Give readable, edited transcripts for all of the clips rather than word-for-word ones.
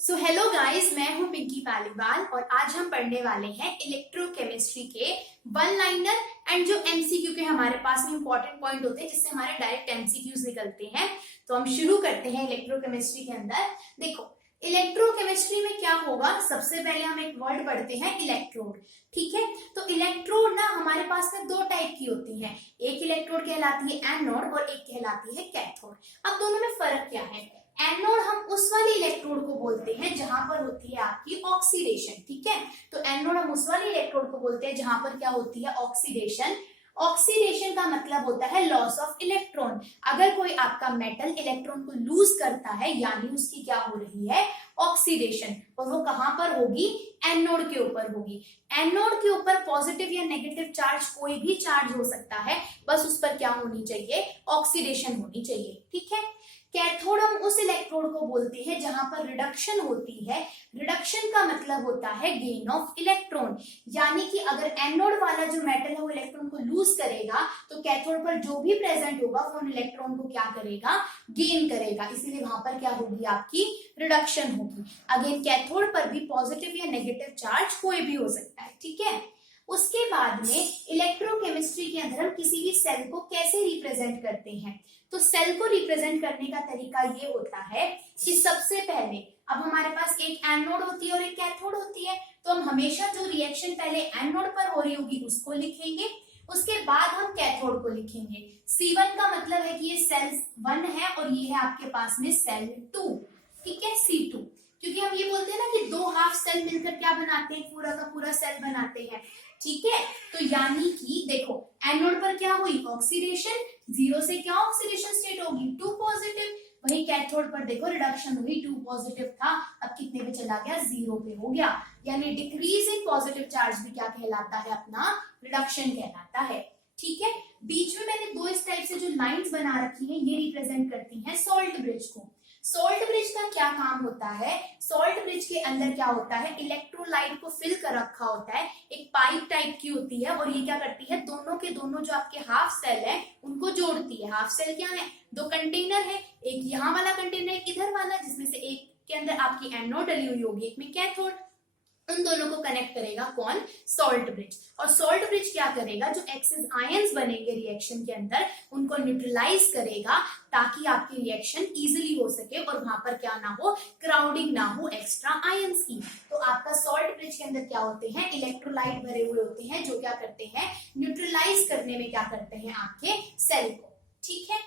So hello guys, मैं हूं पिंकी पालीवाल और आज हम पढ़ने वाले हैं इलेक्ट्रोकेमिस्ट्री के वन लाइनर एंड जो एमसीक्यू के हमारे पास में इंपॉर्टेंट पॉइंट होते हैं जिससे हमारे डायरेक्ट एमसीक्यूज निकलते हैं। तो हम शुरू करते हैं इलेक्ट्रोकेमिस्ट्री के अंदर। देखो, इलेक्ट्रोकेमिस्ट्री में क्या होगा, सबसे पहले हम एक वर्ड पढ़ते हैं इलेक्ट्रोड। ठीक है, तो इलेक्ट्रोड ना हमारे पास में दो टाइप की होती है। एक इलेक्ट्रोड कहलाती है एनोड और एक कहलाती है कैथोड। अब दोनों में फर्क क्या है? एनोड हम उस वाले इलेक्ट्रोड को बोलते हैं जहां पर होती है आपकी ऑक्सीडेशन। ठीक है, तो एनोड हम उस वाले इलेक्ट्रोड को बोलते हैं जहां पर क्या होती है, ऑक्सीडेशन। ऑक्सीडेशन का मतलब होता है लॉस ऑफ इलेक्ट्रॉन। अगर कोई आपका मेटल इलेक्ट्रॉन को लूज करता है यानी उसकी क्या हो रही है, ऑक्सीडेशन। और वो कहां पर होगी, एनोड के ऊपर होगी। एनोड के ऊपर पॉजिटिव या नेगेटिव चार्ज, कोई भी चार्ज हो सकता है, बस उस पर क्या होनी चाहिए, ऑक्सीडेशन होनी चाहिए। ठीक है, कैथोड हम उस इलेक्ट्रोड को बोलते हैं जहां पर रिडक्शन होती है। रिडक्शन का मतलब होता है गेन ऑफ इलेक्ट्रॉन, यानी कि अगर एनोड वाला जो मेटल है वो इलेक्ट्रॉन को लूज करेगा तो कैथोड पर जो भी प्रेजेंट होगा वो उन इलेक्ट्रॉन को क्या करेगा, गेन करेगा। इसीलिए वहां पर क्या होगी, आपकी रिडक्शन होगी। अगेन कैथोड पर भी पॉजिटिव या नेगेटिव चार्ज कोई भी हो सकता है। ठीक है, उसके बाद में इलेक्ट्रोकेमिस्ट्री के अंदर हम किसी भी सेल को कैसे रिप्रेजेंट करते हैं। तो सेल को रिप्रेजेंट करने का तरीका ये होता है कि सबसे पहले अब हमारे पास एक एनोड होती है और एक कैथोड होती है, तो हम हमेशा जो रिएक्शन पहले एनोड पर हो रही होगी उसको लिखेंगे, उसके बाद हम कैथोड को लिखेंगे। C1 का मतलब है कि ये सेल 1 है और ये है आपके पास में सेल 2। ठीक है, C2, क्योंकि हम ये बोलते हैं ना कि दो हाफ सेल मिलकर क्या बनाते हैं, पूरा का पूरा सेल बनाते हैं। ठीक है, तो यानी कि देखो एनोड पर क्या हुई, ऑक्सीडेशन। 0 से क्या ऑक्सीडेशन स्टेट होगी, 2 पॉजिटिव। वही कैथोड पर देखो रिडक्शन हुई, 2 पॉजिटिव था, अब कितने पे चला गया, 0 पे हो गया। यानी डिक्रीज इन पॉजिटिव चार्ज भी क्या कहलाता है, अपना रिडक्शन कहलाता है। ठीक है, बीच में मैंने दो इस टाइप से जो लाइंस बना रखी हैं ये रिप्रेजेंट करती हैं सॉल्ट ब्रिज को। सॉल्ट ब्रिज का क्या काम होता है, सॉल्ट ब्रिज के अंदर क्या होता है, इलेक्ट्रोलाइट को फिल कर रखा होता है, एक पाइप टाइप की होती है और ये क्या करती है, दोनों के दोनों जो आपके हाफ सेल है उनको जोड़ती है। हाफ सेल क्या है, दो कंटेनर है, एक यहाँ वाला कंटेनर एक इधर वाला, जिसमें से एक के अंदर आपकी एनोड डली हुई होगी, एक में कैथोड। उन दोनों को कनेक्ट करेगा कौन, सॉल्ट ब्रिज। और सॉल्ट ब्रिज क्या करेगा, जो एक्सेस आयंस बनेंगे रिएक्शन के अंदर उनको न्यूट्रलाइज करेगा ताकि आपकी रिएक्शन इजीली हो सके और वहां पर क्या ना हो, क्राउडिंग ना हो एक्स्ट्रा आयंस की। तो आपका सॉल्ट ब्रिज के अंदर क्या होते हैं, इलेक्ट्रोलाइट भरे हुए होते हैं जो क्या करते हैं, न्यूट्रलाइज करने में क्या करते हैं, आपके सेल को। ठीक है,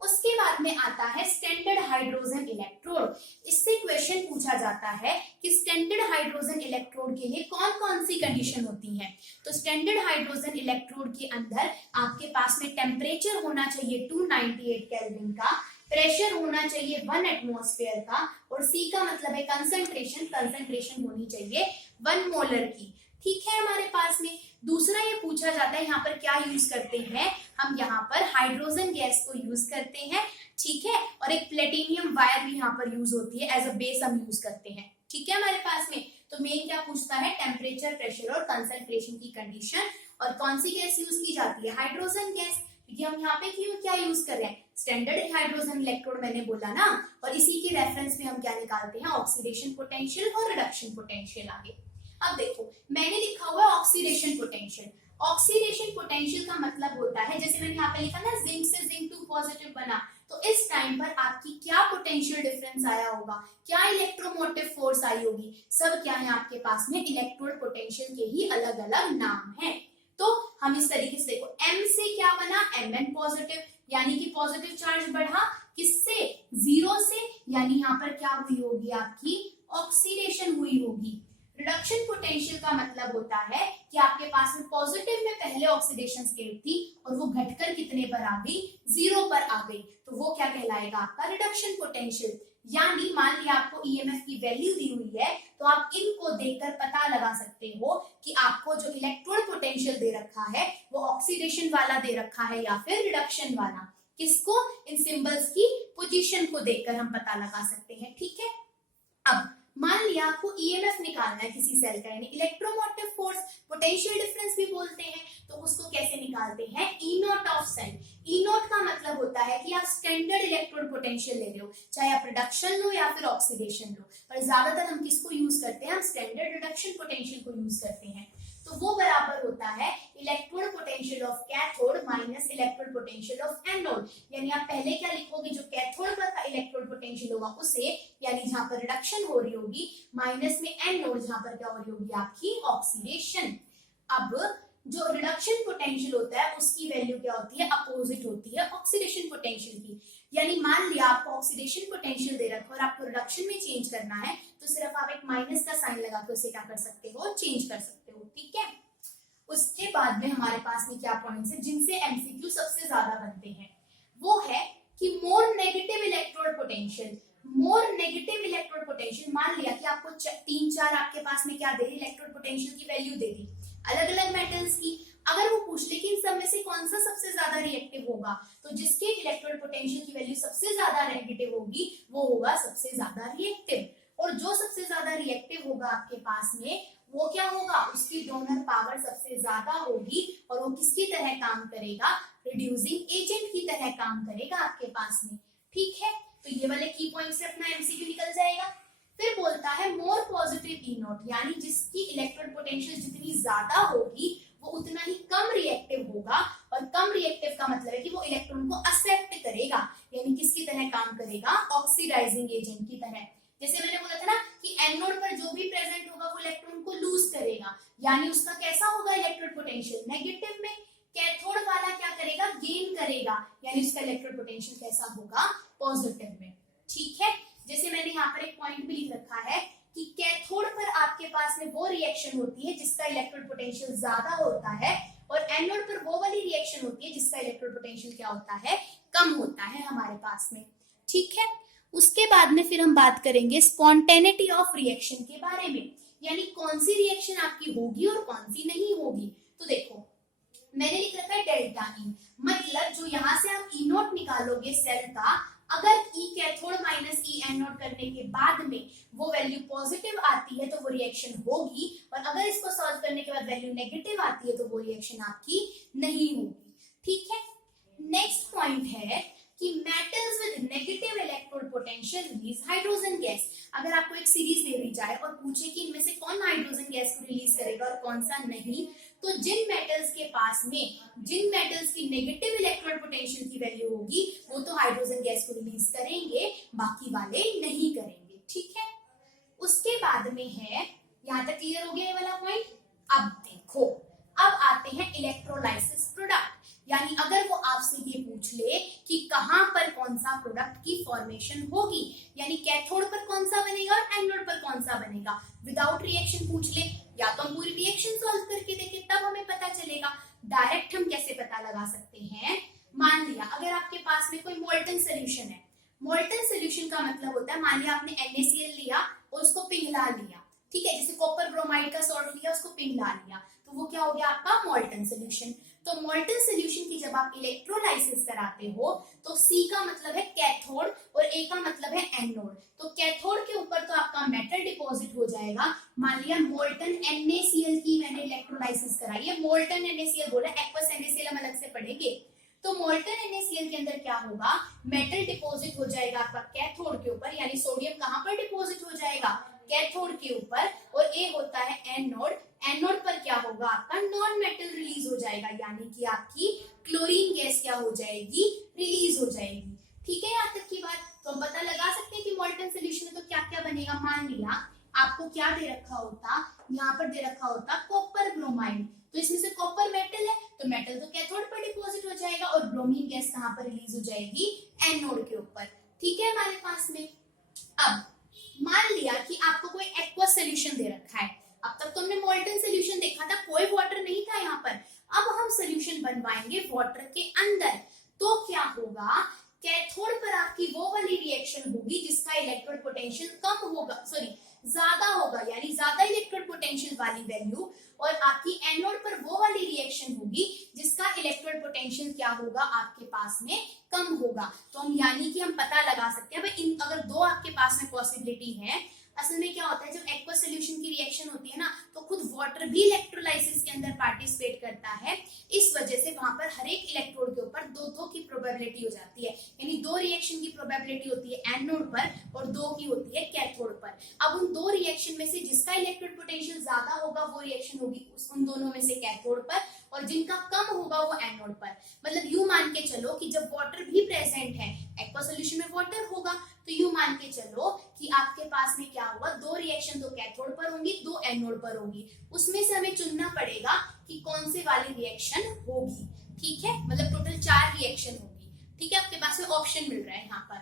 उसके बाद में आता है स्टैंडर्ड हाइड्रोजन इलेक्ट्रोड। इससे क्वेश्चन पूछा जाता है कि स्टैंडर्ड हाइड्रोजन इलेक्ट्रोड के लिए कौन कौन सी कंडीशन होती है। तो स्टैंडर्ड हाइड्रोजन इलेक्ट्रोड के अंदर आपके पास में टेम्परेचर होना चाहिए 298 केल्विन का, प्रेशर होना चाहिए 1 एटमॉस्फेयर का, और सी का मतलब है कंसंट्रेशन होनी चाहिए 1 मोलर की। ठीक है, हमारे पास में दूसरा ये पूछा जाता है यहाँ पर क्या यूज करते हैं, हम यहाँ पर हाइड्रोजन गैस को यूज करते हैं। ठीक है, और एक प्लेटिनियम वायर भी यहाँ पर यूज होती है, एज अ बेस हम यूज करते हैं। ठीक है, हमारे पास में तो मेन क्या पूछता है, टेम्परेचर, प्रेशर और कंसंट्रेशन की कंडीशन। और कौन सी गैस यूज की जाती है, हाइड्रोजन गैस, क्योंकि हम यहाँ पे क्या यूज कर रहे हैं, स्टैंडर्ड हाइड्रोजन इलेक्ट्रोड मैंने बोला ना। और इसी के रेफरेंस में हम क्या निकालते हैं, ऑक्सीडेशन पोटेंशियल और रिडक्शन पोटेंशियल। आगे अब देखो मैंने लिखा हुआ है ऑक्सीडेशन पोटेंशियल। ऑक्सीडेशन पोटेंशियल का मतलब होता है, जैसे मैंने यहाँ पे लिखा ना, जिंक से जिंक 2 पॉजिटिव बना, तो इस टाइम पर आपकी क्या पोटेंशियल डिफरेंस आया होगा, क्या इलेक्ट्रोमोटिव फोर्स आई होगी, सब क्या है आपके पास में, इलेक्ट्रोड पोटेंशियल के ही अलग अलग नाम है। तो हम इस तरीके से देखो, M से क्या बना, Mn पॉजिटिव, यानी कि पॉजिटिव चार्ज बढ़ा, किससे, 0 से, यानी यहाँ पर क्या हुई होगी, आपकी ऑक्सीडेशन हुई होगी। रिडक्शन पोटेंशियल का मतलब होता है कि आपके पास में पॉजिटिव में पहले ऑक्सीडेशन स्टेट थी और वो घटकर कितने पर आ गई, 0 पर आ गई, तो वो क्या कहलाएगा, आपका रिडक्शन पोटेंशियल। यानी मान लिया आपको ईएमएफ की वैल्यू दी हुई है, तो आप इनको देखकर पता लगा सकते हो कि आपको जो इलेक्ट्रोड पोटेंशियल दे रखा है वो ऑक्सीडेशन वाला दे रखा है या फिर रिडक्शन वाला। किसको, इन सिंबल्स की पोजीशन को देखकर हम पता लगा सकते हैं। ठीक है, अब मान लिया आपको ईएमएफ निकालना है किसी सेल का, यानी इलेक्ट्रोमोटिव फोर्स, पोटेंशियल डिफरेंस भी बोलते हैं, तो उसको कैसे निकालते हैं, E naught of cell. E naught का मतलब होता है कि आप स्टैंडर्ड इलेक्ट्रोड पोटेंशियल ले रहे हो, चाहे आप रिडक्शन लो या फिर ऑक्सीडेशन लो, पर ज्यादातर हम किसको यूज करते हैं, हम स्टैंडर्ड रिडक्शन पोटेंशियल को यूज करते हैं। तो वो बराबर होता है electrode potential of cathode minus electrode potential of anode. यानी आप पहले क्या लिखोगे, जो कैथोड का इलेक्ट्रोड पोटेंशियल होगा उसे, यानी जहां पर रिडक्शन हो रही होगी, माइनस में एनोड जहां पर क्या हो रही होगी, आपकी ऑक्सीडेशन। अब जो रिडक्शन पोटेंशियल होता है उसकी वैल्यू क्या होती है, अपोजिट होती है ऑक्सीडेशन पोटेंशियल की। यानी मान लिया आपको ऑक्सीडेशन पोटेंशियल दे रखा और आपको रिडक्शन में चेंज करना है, तो सिर्फ आप एक माइनस का साइन लगा के उसे क्या कर सकते हो, चेंज कर सकते हो, ठीक है। उसके बाद में हमारे पास में क्या पॉइंट्स है जिनसे एमसीक्यू सबसे ज्यादा बनते हैं, वो है कि more negative electrode potential. More negative electrode potential, मान लिया कि आपको 3-4 आपके पास में क्या दे रही, इलेक्ट्रोड पोटेंशियल की वैल्यू दे दी अलग अलग मेटल्स की। अगर वो पूछ ले कि इन सब में से कौन सा सबसे ज्यादा रिएक्टिव होगा, तो जिसके इलेक्ट्रोड पोटेंशियल की वैल्यू सबसे ज्यादा नेगेटिव होगी वो होगा सबसे ज्यादा रिएक्टिव। और जो सबसे ज्यादा रिएक्टिव होगा आपके पास में, वो क्या होगा, उसकी डोनर पावर सबसे ज्यादा होगी और वो किसकी तरह काम करेगा, रिड्यूसिंग एजेंट की तरह काम करेगा आपके पास में, ठीक है। तो ये वाले की पॉइंट से अपना एमसीक्यू निकल जाएगा। फिर बोलता है मोर पॉजिटिव ई नॉट, यानी जिसकी इलेक्ट्रोड पोटेंशियल जितनी ज्यादा होगी वो उतना ही कम रिएक्टिव होगा, और कम रिएक्टिव का मतलब है कि वो इलेक्ट्रॉन को एक्सेप्ट करेगा, यानी किसकी तरह काम करेगा, ऑक्सीडाइजिंग एजेंट की तरह। जैसे मैंने बोला था ना कि एनोड पर जो भी प्रेजेंट होगा वो इलेक्ट्रॉन को लूज करेगा, यानी उसका कैसा होगा इलेक्ट्रोड पोटेंशियल, नेगेटिव में। कैथोड वाला क्या करेगा, गेन करेगा, यानी उसका इलेक्ट्रोड पोटेंशियल कैसा होगा, पॉजिटिव में, ठीक है। जैसे मैंने यहाँ पर एक पॉइंट भी लिख रखा है कि कैथोड पर आपके पास में वो रिएक्शन होती है जिसका इलेक्ट्रोड पोटेंशियल ज्यादा होता है, और एनोड पर वो वाली रिएक्शन होती है जिसका इलेक्ट्रोड पोटेंशियल क्या होता है, कम होता है हमारे पास में, ठीक है। उसके बाद में फिर हम बात करेंगे स्पॉन्टेनिटी ऑफ रिएक्शन के बारे में, यानी कौन सी रिएक्शन आपकी होगी और कौन सी नहीं होगी। तो देखो मैंने लिख रखा है डेल्टा ई, मतलब जो यहाँ से आप ई नोट निकालोगे सेल का, अगर ई कैथोड माइनस ई एनोड करने के बाद में वो वैल्यू पॉजिटिव आती है तो वो रिएक्शन होगी, और अगर इसको सॉल्व करने के बाद वैल्यू नेगेटिव आती है तो वो रिएक्शन आपकी नहीं होगी, ठीक है। नेक्स्ट पॉइंट है कि metals with negative electrode potential release hydrogen gas. अगर आपको एक सीरीज दे दी जाए और पूछे कि इनमें से कौन हाइड्रोजन गैस को रिलीज करेगा और कौन सा नहीं, तो जिन मेटल्स के पास में, जिन मेटल्स की नेगेटिव इलेक्ट्रोड पोटेंशियल की वैल्यू होगी वो तो हाइड्रोजन गैस को रिलीज करेंगे, बाकी वाले नहीं करेंगे, ठीक है। उसके बाद में है, यहां तक क्लियर हो गया ये वाला पॉइंट। अब देखो, अब आते हैं इलेक्ट्रोलाइसिस प्रोडक्ट, यानी अगर वो आपसे ये पूछ ले कि कहां पर कौन सा प्रोडक्ट की फॉर्मेशन होगी, यानी कैथोड पर कौन सा बनेगा और एनोड पर कौन सा बनेगा, विदाउट रिएक्शन पूछ ले, या तो हम पूरी रिएक्शन सॉल्व करके देखें तब हमें पता चलेगा। डायरेक्ट हम कैसे पता लगा सकते हैं, मान लिया अगर आपके पास में कोई मोल्टन सोल्यूशन है, मोल्टन सोल्यूशन का मतलब होता है, मान लिया आपने NaCl लिया और उसको पिघला लिया, ठीक है, जैसे कॉपर ब्रोमाइड का सॉल्ट लिया उसको पिघला लिया, तो वो क्या हो गया आपका मोल्टन सोल्यूशन। तो मोल्टन सोल्यूशन की जब आप इलेक्ट्रोलाइसिस कराते हो तो C का मतलब है कैथोड और A का मतलब है एनोड। तो कैथोड के ऊपर तो आपका मेटल डिपॉजिट हो जाएगा, मान लिया मोल्टन NaCl की मैंने इलेक्ट्रोलाइसिस कराई है, मोल्टन NaCl बोला, एक्वस NaCl हम अलग से पढ़ेंगे। तो मोल्टन NaCl के अंदर क्या होगा, मेटल डिपॉजिट हो जाएगा आपका कैथोड के ऊपर, यानी सोडियम कहां पर डिपॉजिट हो जाएगा, कैथोड के ऊपर, और A होता है एनोड, एनोड पर क्या होगा आपका नॉन मेटल रिलीज हो जाएगा, यानी कि आपकी क्लोरीन गैस क्या हो जाएगी, रिलीज हो जाएगी, ठीक है। यहाँ तक की बात तो हम पता लगा सकते हैं कि मोल्टन सोल्यूशन में तो क्या क्या बनेगा। मान लिया आपको क्या दे रखा होता, यहाँ पर दे रखा होता कॉपर ब्रोमाइड, तो इसमें से कॉपर मेटल है तो मेटल तो कैथोड पर डिपॉजिट हो जाएगा और ब्रोमीन गैस कहां पर रिलीज हो जाएगी, एनोड के ऊपर, ठीक है हमारे पास में। अब मान लिया कि आपको कोई एक्वस सोल्यूशन दे रखा है, अब तक तो हमने मोल्टन सोल्यूशन देखा था, कोई वाटर नहीं था यहाँ पर, अब हम सोल्यूशन बनवाएंगे वाटर के अंदर, तो क्या होगा, कैथोड पर आपकी वो वाली रिएक्शन होगी जिसका इलेक्ट्रोड पोटेंशियल कम होगा, सॉरी ज्यादा होगा, यानी ज्यादा इलेक्ट्रोड पोटेंशियल वाली वैल्यू, और आपकी एनोड पर वो वाली रिएक्शन होगी जिसका इलेक्ट्रोड पोटेंशियल क्या होगा आपके पास में कम होगा। तो हम यानी कि हम पता लगा सकते हैं भाई इन अगर दो आपके पास में पॉसिबिलिटी है, असल में क्या होता है, जब एक्वस सोल्यूशन की रिएक्शन होती है ना, तो खुद वाटर भी इलेक्ट्रोलाइसिस के अंदर पार्टिसिपेट करता है। इस वजह से वहां पर हर एक इलेक्ट्रोड के ऊपर दो दो की प्रोबेबिलिटी हो जाती है, यानी दो रिएक्शन की प्रोबेबिलिटी होती है एनोड पर और दो की होती है कैथोड पर। अब उन दो रिएक्शन में से जिसका इलेक्ट्रिक पोटेंशियल ज्यादा होगा वो रिएक्शन होगी उन दोनों में से कैथोड पर, और जिनका कम होगा वो एनोड पर। मतलब यूं मान के चलो कि जब वाटर भी प्रेजेंट है, एक्वा सॉल्यूशन में वाटर होगा, तो यूं मान के चलो कि आपके पास में क्या होगा, दो रिएक्शन तो कैथोड पर होंगी, दो एनोड पर होगी। उसमें से हमें चुनना पड़ेगा कि कौन से वाली रिएक्शन होगी। ठीक है, मतलब टोटल 4 रिएक्शन होगी। ठीक है, आपके पास में ऑप्शन मिल रहा है यहाँ पर।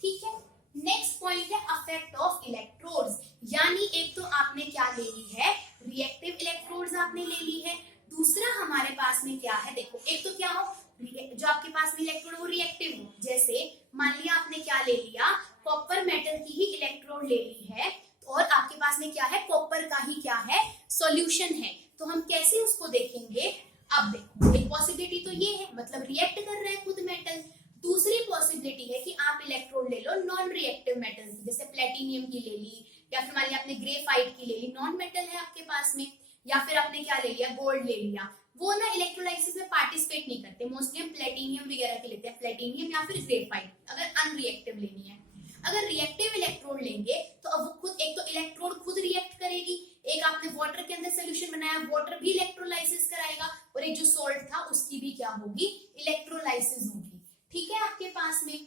ठीक है, नेक्स्ट पॉइंट है अफेक्ट ऑफ इलेक्ट्रोड्स, यानी एक तो आपने क्या ले ली है, रिएक्टिव इलेक्ट्रोड्स आपने ले ली है। दूसरा हमारे पास में क्या है, देखो एक तो क्या हो, जो आपके पास में इलेक्ट्रोड वो रिएक्टिव हो, जैसे मान लिया आपने क्या ले लिया, कॉपर मेटल की ही इलेक्ट्रोड ले ली है, और आपके पास में क्या है, कॉपर का ही क्या है, सॉल्यूशन है। तो हम कैसे उसको देखेंगे, अब देखो एक पॉसिबिलिटी तो ये है, मतलब रिएक्ट कर रहे हैं खुद मेटल। दूसरी पॉसिबिलिटी है कि आप इलेक्ट्रोड ले लो नॉन रिएक्टिव मेटल की, जैसे प्लेटिनियम की ले ली, या फिर मान लिया आपने ग्रेफाइट की ले ली, नॉन मेटल है आपके पास में, या फिर आपने क्या ले लिया, गोल्ड ले लिया। वो ना इलेक्ट्रोलाइसिस में पार्टिसिपेट नहीं करते, मोस्टली हम प्लेटिनियम वगैरह के लेते हैं, प्लेटिनियम या फिर ग्रेफाइट, अगर अनरिएक्टिव लेनी है। अगर रिएक्टिव इलेक्ट्रोड लेंगे तो अब वो खुद, एक तो इलेक्ट्रोड खुद रिएक्ट करेगी, एक आपने वाटर के अंदर सोल्यूशन बनाया, वाटर भी इलेक्ट्रोलाइसिस कराएगा, और एक जो सॉल्ट था उसकी भी क्या होगी, इलेक्ट्रोलाइसिस होगी। ठीक है, आपके पास में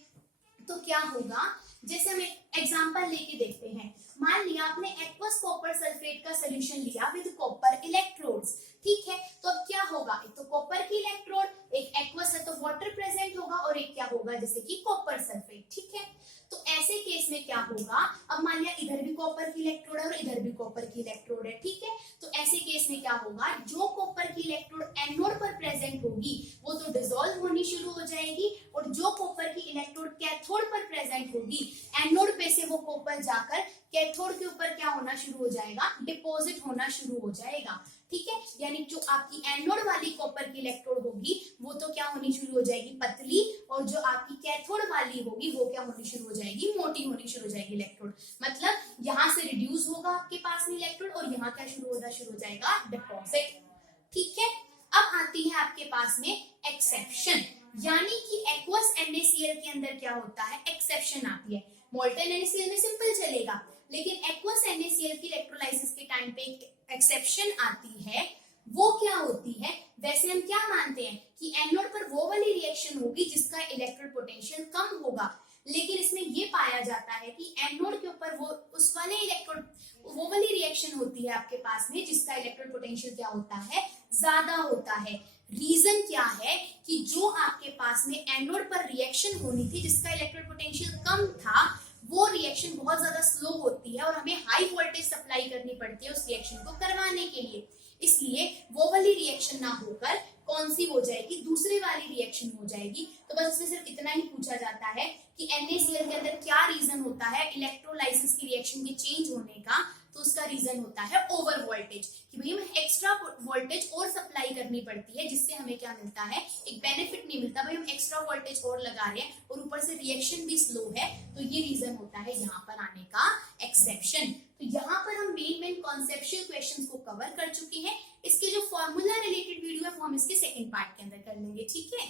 तो क्या होगा, जैसे हम एक एग्जांपल लेके देखते हैं। मान लिया आपने एक्वस कॉपर सल्फेट का सोल्यूशन लिया विद कॉपर इलेक्ट्रोड्स। ठीक है, तो अब क्या होगा, एक तो कॉपर की इलेक्ट्रोड, एक एक्वस है तो वाटर प्रेजेंट होगा, और एक क्या होगा, जैसे कि कॉपर सल्फेट। ठीक है, तो ऐसे केस में क्या होगा, अब मान लिया इधर भी कॉपर की इलेक्ट्रोड है और इधर भी कॉपर की इलेक्ट्रोड है। ठीक है, तो ऐसे केस में क्या होगा, जो कॉपर की इलेक्ट्रोड एनोड पर प्रेजेंट होगी वो तो डिसॉल्व होनी शुरू हो जाएगी, और जो कॉपर की इलेक्ट्रोड कैथोड पर प्रेजेंट होगी, एनोड पे से वो कॉपर जाकर कैथोड के ऊपर क्या होना शुरू हो जाएगा, डिपॉजिट होना शुरू हो जाएगा। ठीक है, यानी जो आपकी एनोड वाली कॉपर की इलेक्ट्रोड होगी वो तो क्या होनी शुरू हो जाएगी, पतली, और जो आपकी कैथोड वाली होगी वो क्या होनी शुरू हो जाएगी, मोटी होनी शुरू हो जाएगी इलेक्ट्रोड। मतलब यहाँ से रिड्यूस होगा आपके पास में इलेक्ट्रोड, और यहाँ क्या शुरू होना शुरू हो जाएगा, डिपॉजिट। ठीक है, अब आती है आपके पास में एक्सेप्शन, यानी कि एक्वस NaCl के अंदर क्या होता है, एक्सेप्शन आती है। मोल्टन NaCl में सिंपल चलेगा, लेकिन एक्वस NaCl की इलेक्ट्रोलाइसिस के टाइम पे एक्सेप्शन आती है। वो क्या होती है, वैसे हम क्या मानते हैं कि एनोड पर वो वाली रिएक्शन होगी जिसका इलेक्ट्रिक पोटेंशियल कम होगा, लेकिन इसमें ये पाया जाता है कि एनोड के ऊपर वो उस वाले इलेक्ट्रोड, वो वाली रिएक्शन होती है आपके पास में जिसका इलेक्ट्रिक पोटेंशियल क्या होता है, ज्यादा होता है। रीजन क्या है कि जो आपके पास में एनोड पर रिएक्शन होनी थी जिसका इलेक्ट्रिक पोटेंशियल कम था, वो रिएक्शन बहुत ज्यादा स्लो होती है और हमें हाई वोल्टेज सप्लाई करनी पड़ती है उस रिएक्शन को करवाने के लिए। इसलिए वो वाली रिएक्शन ना होकर कौन सी हो जाएगी, दूसरी वाली रिएक्शन हो जाएगी। तो बस इसमें सिर्फ इतना ही पूछा जाता है कि NaCl के अंदर क्या रीजन होता है इलेक्ट्रोलाइसिस की रिएक्शन के चेंज होने का, तो उसका रीजन होता है ओवर वोल्टेज, कि भाई हमें एक्स्ट्रा वोल्टेज और सप्लाई करनी पड़ती है, जिससे हमें क्या मिलता है, एक बेनिफिट नहीं मिलता, भाई हम एक्स्ट्रा वोल्टेज और लगा रहे हैं और ऊपर से रिएक्शन भी स्लो है, तो ये रीजन होता है यहाँ पर आने का एक्सेप्शन। तो यहाँ पर हम मेन कॉन्सेप्चुअल क्वेश्चंस को कवर कर चुके हैं। इसके जो फॉर्मूला रिलेटेड वीडियो है वो हम इसके सेकंड पार्ट के अंदर कर लेंगे। ठीक है।